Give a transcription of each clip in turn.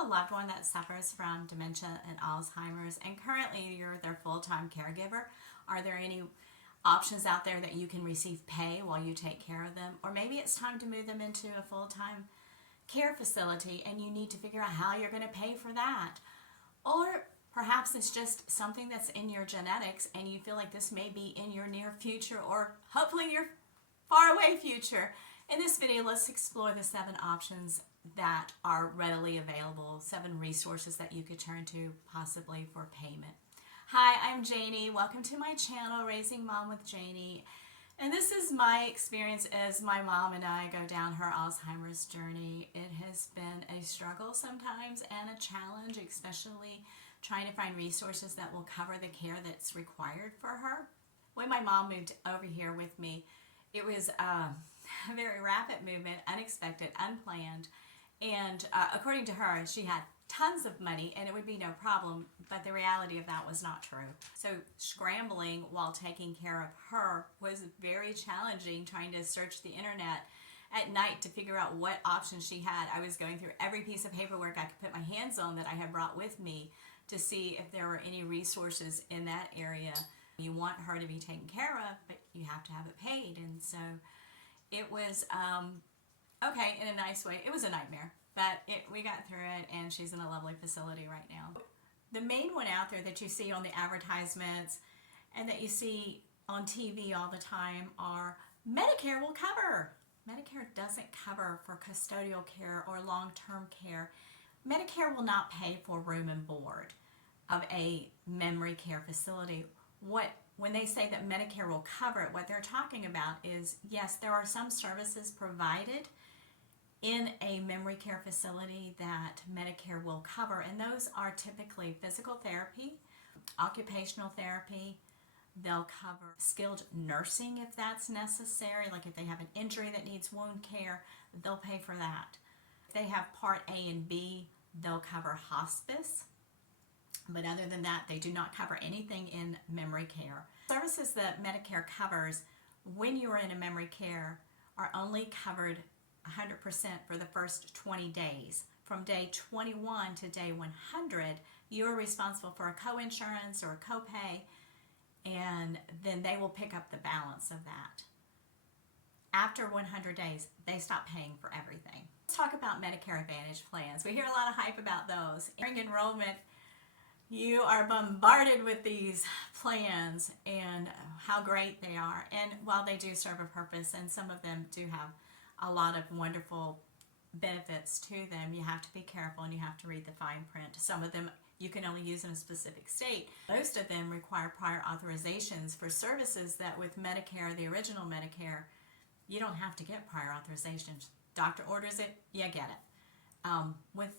a loved one that suffers from dementia and Alzheimer's and currently you're their full-time caregiver, are there any options out there that you can receive pay while you take care of them? Or maybe it's time to move them into a full-time care facility and you need to figure out how you're going to pay for that. Or perhaps it's just something that's in your genetics and you feel like this may be in your near future or hopefully your far away future. In this video, let's explore the 7 options that are readily available, 7 resources that you could turn to possibly for payment. Hi, I'm Janie. Welcome to my channel, Raising Mom with Janie. And this is my experience as my mom and I go down her Alzheimer's journey. It has been a struggle sometimes and a challenge, especially trying to find resources that will cover the care that's required for her. When my mom moved over here with me, it was a very rapid movement, unexpected, unplanned, and according to her, she had tons of money and it would be no problem, but the reality of that was not true. So scrambling while taking care of her was very challenging, trying to search the internet at night to figure out what options she had. I was going through every piece of paperwork I could put my hands on that I had brought with me to see if there were any resources in that area. You want her to be taken care of, but you have to have it paid. And so it was, okay, in a nice way. It was a nightmare, but we got through it, and she's in a lovely facility right now. The main one out there that you see on the advertisements and that you see on TV all the time are Medicare will cover. Medicare doesn't cover for custodial care or long-term care. Medicare will not pay for room and board of a memory care facility. When they say that Medicare will cover it, what they're talking about is, yes, there are some services provided in a memory care facility that Medicare will cover, and those are typically physical therapy, occupational therapy. They'll cover skilled nursing if that's necessary, like if they have an injury that needs wound care, they'll pay for that. If they have Part A and B, they'll cover hospice. But other than that, they do not cover anything in memory care. Services that Medicare covers when you are in a memory care are only covered 100% for the first 20 days. From day 21 to day 100, you're responsible for a co-insurance or a copay, and then they will pick up the balance of that. After 100 days, they stop paying for everything. Let's talk about Medicare Advantage plans. We hear a lot of hype about those. During enrollment, you are bombarded with these plans and how great they are. And while they do serve a purpose, and some of them do have a lot of wonderful benefits to them, you have to be careful and you have to read the fine print. Some of them you can only use in a specific state. Most of them require prior authorizations for services that with Medicare, the original Medicare, you don't have to get prior authorizations. Doctor orders it, you get it. With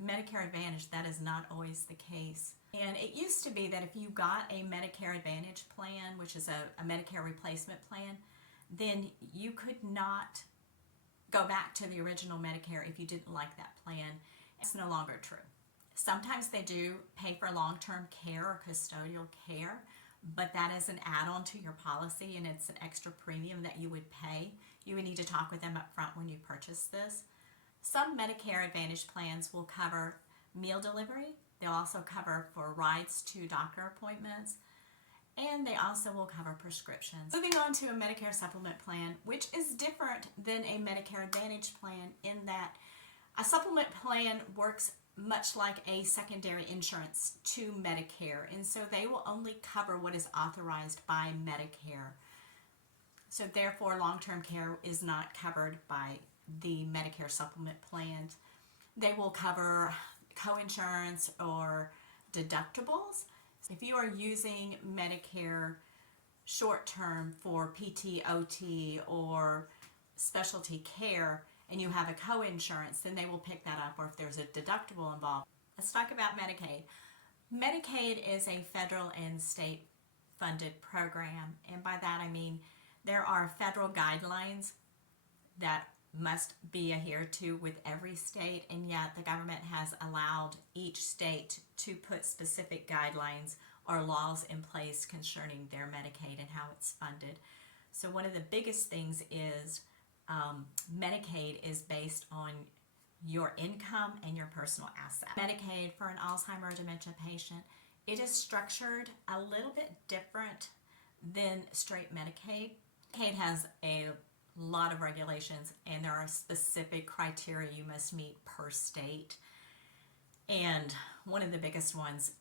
Medicare Advantage, that is not always the case. And it used to be that if you got a Medicare Advantage plan, which is a Medicare replacement plan, then you could not go back to the original Medicare if you didn't like that plan. It's no longer true. Sometimes they do pay for long-term care or custodial care, but that is an add-on to your policy and it's an extra premium that you would pay. You would need to talk with them up front when you purchase this. Some Medicare Advantage plans will cover meal delivery. They'll also cover for rides to doctor appointments, and they also will cover prescriptions. Moving on to a Medicare Supplement plan, which is different than a Medicare Advantage plan in that a supplement plan works much like a secondary insurance to Medicare, and so they will only cover what is authorized by Medicare. So therefore, long-term care is not covered by the Medicare Supplement plan. They will cover co-insurance or deductibles. If you are using Medicare short-term for PT, OT, or specialty care, and you have a co-insurance, then they will pick that up, or if there's a deductible involved. Let's talk about Medicaid. Medicaid is a federal and state funded program, and by that I mean there are federal guidelines that must be adhered to with every state, and yet the government has allowed each state to put specific guidelines or laws in place concerning their Medicaid and how it's funded. So one of the biggest things is Medicaid is based on your income and your personal asset. Medicaid for an Alzheimer dementia patient, it is structured a little bit different than straight Medicaid. Medicaid has a lot of regulations, and there are specific criteria you must meet per state. And one of the biggest ones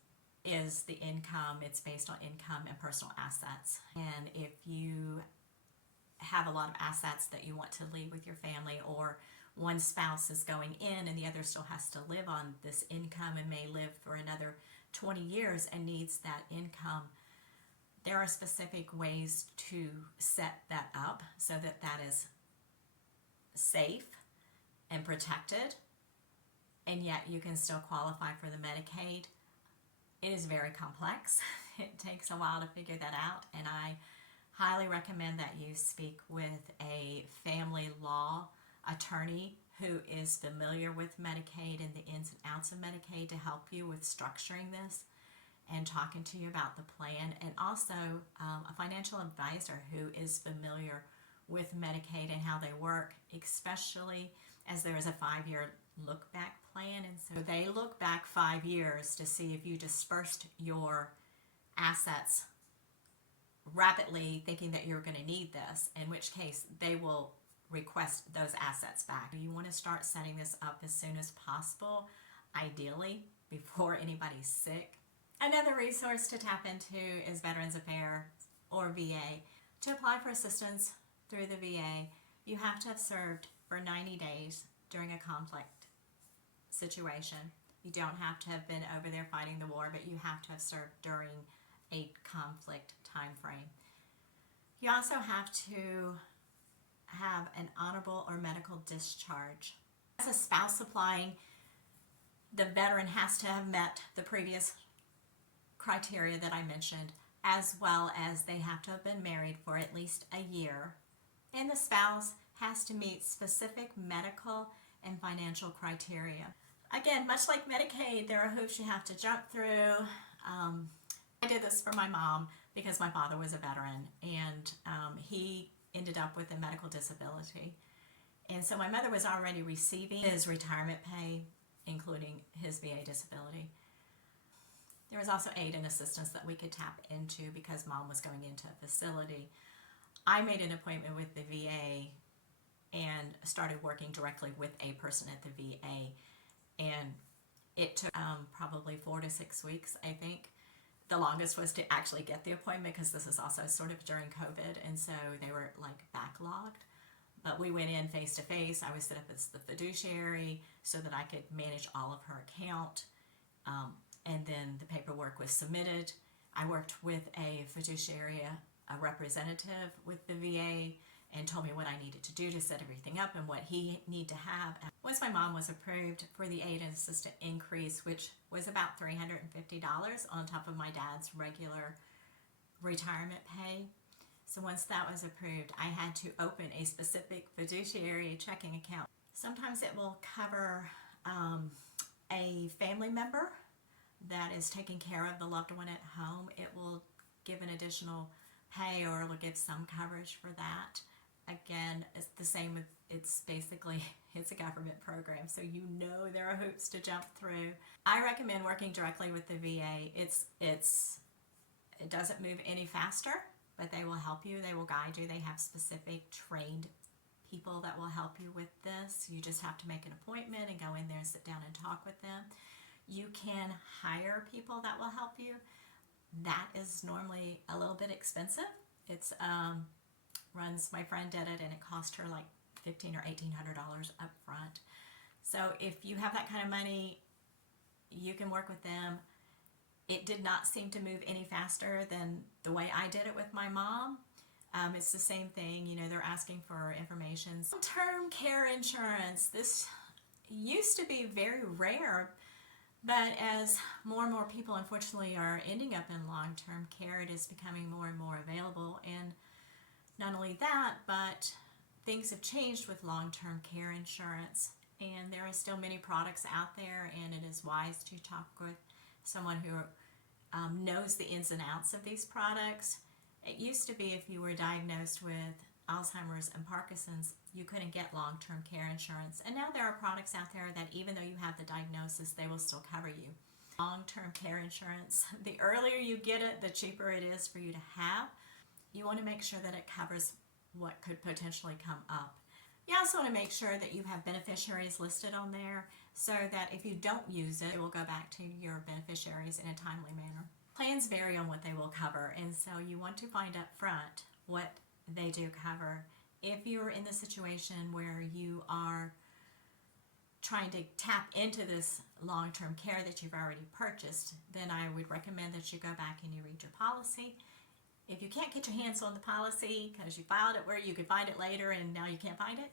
is the income. It's based on income and personal assets. And if you have a lot of assets that you want to leave with your family, or one spouse is going in and the other still has to live on this income and may live for another 20 years and needs that income, there are specific ways to set that up so that that is safe and protected, and yet you can still qualify for the Medicaid. It is very complex. It takes a while to figure that out, and I highly recommend that you speak with a family law attorney who is familiar with Medicaid and the ins and outs of Medicaid to help you with structuring this and talking to you about the plan, and also a financial advisor who is familiar with Medicaid and how they work, especially as there is a 5-year look back plan. And so they look back 5 years to see if you dispersed your assets rapidly thinking that you're going to need this, in which case they will request those assets back. You want to start setting this up as soon as possible, ideally before anybody's sick. Another resource to tap into is Veterans Affairs or VA. To apply for assistance through the VA, you have to have served for 90 days during a conflict situation. You don't have to have been over there fighting the war, but you have to have served during a conflict time frame. You also have to have an honorable or medical discharge. As a spouse applying, the veteran has to have met the previous criteria that I mentioned, as well as they have to have been married for at least a year, and the spouse has to meet specific medical and financial criteria. Again, much like Medicaid, there are hoops you have to jump through. I did this for my mom because my father was a veteran, and he ended up with a medical disability. And so my mother was already receiving his retirement pay, including his VA disability. There was also aid and assistance that we could tap into because mom was going into a facility. I made an appointment with the VA and started working directly with a person at the VA. And it took probably 4 to 6 weeks, I think. The longest was to actually get the appointment because this is also sort of during COVID, and so they were like backlogged. But we went in face to face. I was set up as the fiduciary so that I could manage all of her account. And then the paperwork was submitted. I worked with a fiduciary, a representative with the VA, and told me what I needed to do to set everything up and what he needed to have. Once my mom was approved for the aid and assistance increase, which was about $350 on top of my dad's regular retirement pay. So once that was approved, I had to open a specific fiduciary checking account. Sometimes it will cover a family member that is taking care of the loved one at home. It will give an additional pay, or it will give some coverage for that. Again, it's the same with, it's a government program, so you know there are hoops to jump through. I recommend working directly with the VA. It doesn't move any faster, but they will help you, they will guide you. They have specific trained people that will help you with this. You just have to make an appointment and go in there and sit down and talk with them. You can hire people that will help you. That is normally a little bit expensive. It's my friend did it and it cost her like $1,500 or $1,800 up front. So if you have that kind of money, you can work with them. It did not seem to move any faster than the way I did it with my mom. It's the same thing, they're asking for information. Long-term care insurance. This used to be very rare, but as more and more people unfortunately are ending up in long-term care, it is becoming more and more available. And not only that, but things have changed with long-term care insurance, and there are still many products out there, and it is wise to talk with someone who knows the ins and outs of these products. It used to be if you were diagnosed with Alzheimer's and Parkinson's, you couldn't get long-term care insurance. And now there are products out there that even though you have the diagnosis, they will still cover you. Long-term care insurance, the earlier you get it, the cheaper it is for you to have. You want to make sure that it covers what could potentially come up. You also want to make sure that you have beneficiaries listed on there so that if you don't use it, it will go back to your beneficiaries in a timely manner. Plans vary on what they will cover, and so you want to find up front what they do cover. If you're in the situation where you are trying to tap into this long-term care that you've already purchased, then I would recommend that you go back and you read your policy. If you can't get your hands on the policy because you filed it where you could find it later and now you can't find it,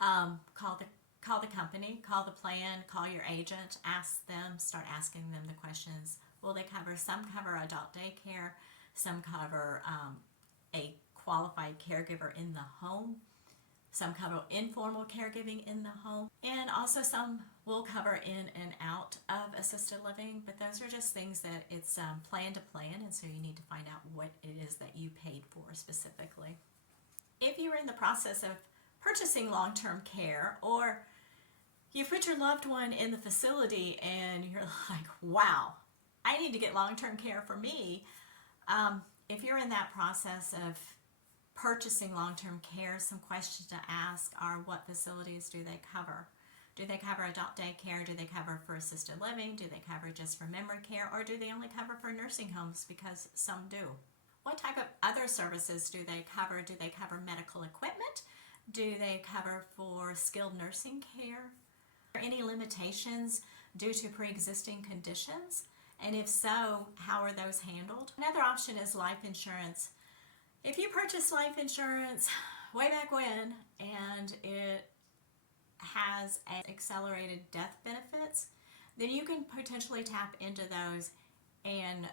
call the company, call the plan, call your agent, ask them, start asking them the questions. Will they cover? Some cover adult daycare, some cover a qualified caregiver in the home, some cover informal caregiving in the home, and also some will cover in and out of assisted living, but those are just things that it's plan to plan, and so you need to find out what it is that you paid for specifically. If you're in the process of purchasing long-term care, or you put your loved one in the facility and you're like, wow, I need to get long-term care for me. If you're in that process of purchasing long-term care, some questions to ask are, what facilities do they cover? Do they cover adult daycare? Do they cover for assisted living? Do they cover just for memory care? Or do they only cover for nursing homes? Because some do. What type of other services do they cover? Do they cover medical equipment? Do they cover for skilled nursing care? Are there any limitations due to pre-existing conditions? And if so, how are those handled? Another option is life insurance. If you purchased life insurance way back when and it has accelerated death benefits, then you can potentially tap into those and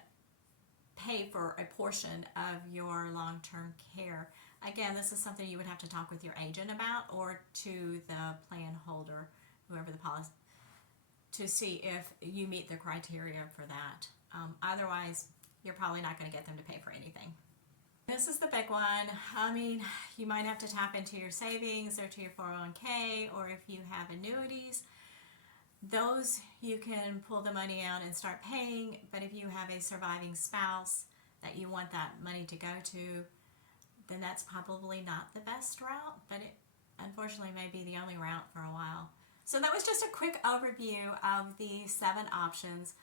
pay for a portion of your long-term care. Again, this is something you would have to talk with your agent about, or to the plan holder, whoever the policy, to see if you meet the criteria for that. Otherwise, you're probably not going to get them to pay for anything. This is the big one. I mean, you might have to tap into your savings or to your 401k, or if you have annuities, those you can pull the money out and start paying. But if you have a surviving spouse that you want that money to go to, then that's probably not the best route, but it unfortunately may be the only route for a while. So that was just a quick overview of the 7 options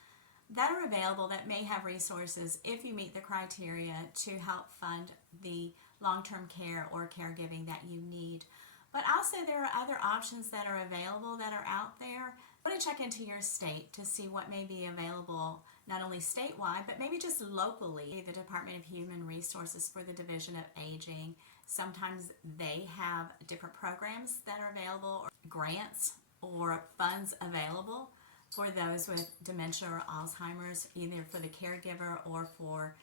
that are available that may have resources if you meet the criteria to help fund the long-term care or caregiving that you need. But also there are other options that are available that are out there. I want to check into your state to see what may be available, not only statewide, but maybe just locally. The Department of Human Resources for the Division of Aging, sometimes they have different programs that are available, or grants or funds available for those with dementia or Alzheimer's, either for the caregiver or for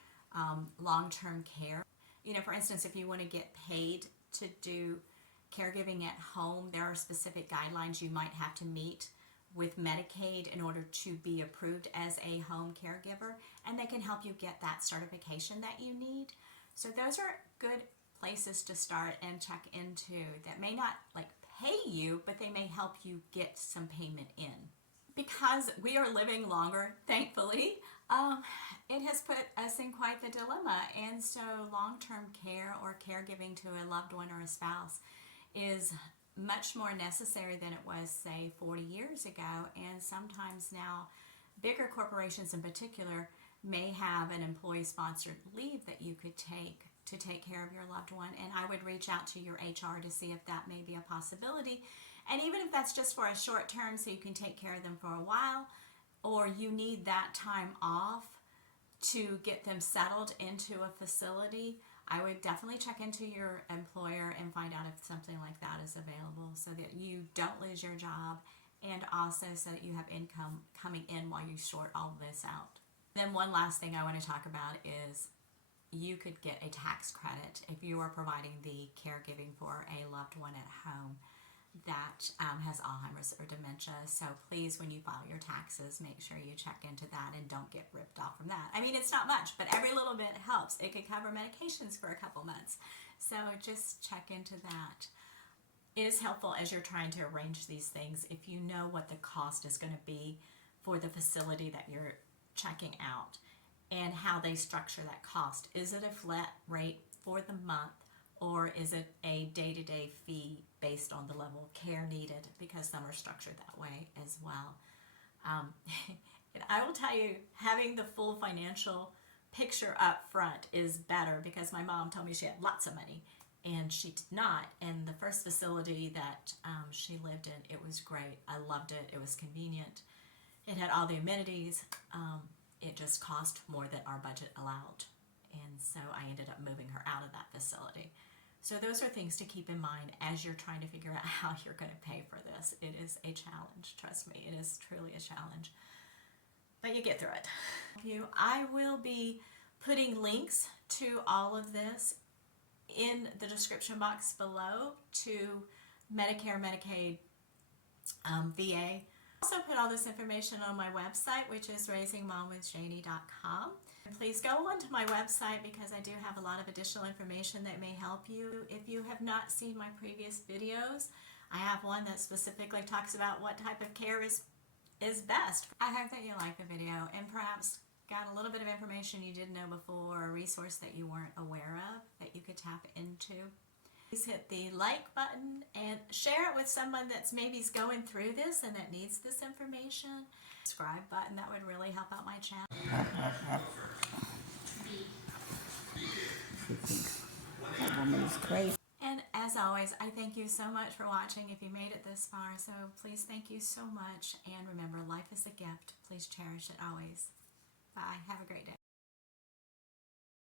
long-term care. You know, for instance, if you want to get paid to do caregiving at home, there are specific guidelines you might have to meet with Medicaid in order to be approved as a home caregiver, and they can help you get that certification that you need. So those are good places to start and check into that may not like pay you, but they may help you get some payment in. Because we are living longer, thankfully, it has put us in quite the dilemma. And so long-term care or caregiving to a loved one or a spouse is much more necessary than it was, say, 40 years ago. And sometimes now, bigger corporations in particular may have an employee-sponsored leave that you could take to take care of your loved one. And I would reach out to your HR to see if that may be a possibility. And even if that's just for a short term so you can take care of them for a while, or you need that time off to get them settled into a facility, I would definitely check into your employer and find out if something like that is available so that you don't lose your job, and also so that you have income coming in while you sort all this out. Then one last thing I want to talk about is you could get a tax credit if you are providing the caregiving for a loved one at home. that has Alzheimer's or dementia. So please, when you file your taxes, make sure you check into that and don't get ripped off from that. I mean, it's not much, but every little bit helps. It could cover medications for a couple months. So just check into that. It is helpful as you're trying to arrange these things if you know what the cost is going to be for the facility that you're checking out and how they structure that cost. Is it a flat rate for the month, or is it a day-to-day fee based on the level of care needed? Because some are structured that way as well. And I will tell you, having the full financial picture up front is better, because my mom told me she had lots of money and she did not. And the first facility that she lived in, it was great. I loved it. It was convenient. It had all the amenities. It just cost more than our budget allowed. And so I ended up moving her out of that facility. So those are things to keep in mind as you're trying to figure out how you're going to pay for this. It is a challenge, trust me. It is truly a challenge. But you get through it. I will be putting links to all of this in the description box below, to Medicare, Medicaid, VA. Also put all this information on my website, which is RaisingMomWithJaneE.com. Please go onto my website, because I do have a lot of additional information that may help you. If you have not seen my previous videos, I have one that specifically talks about what type of care is best. I hope that you like the video and perhaps got a little bit of information you didn't know before, a resource that you weren't aware of that you could tap into. Please hit the like button and share it with someone that's maybe going through this and that needs this information. Subscribe button, that would really help out my channel. That woman is crazy. And as always, I thank you so much for watching if you made it this far. So please, thank you so much. And remember, life is a gift. Please cherish it always. Bye. Have a great day.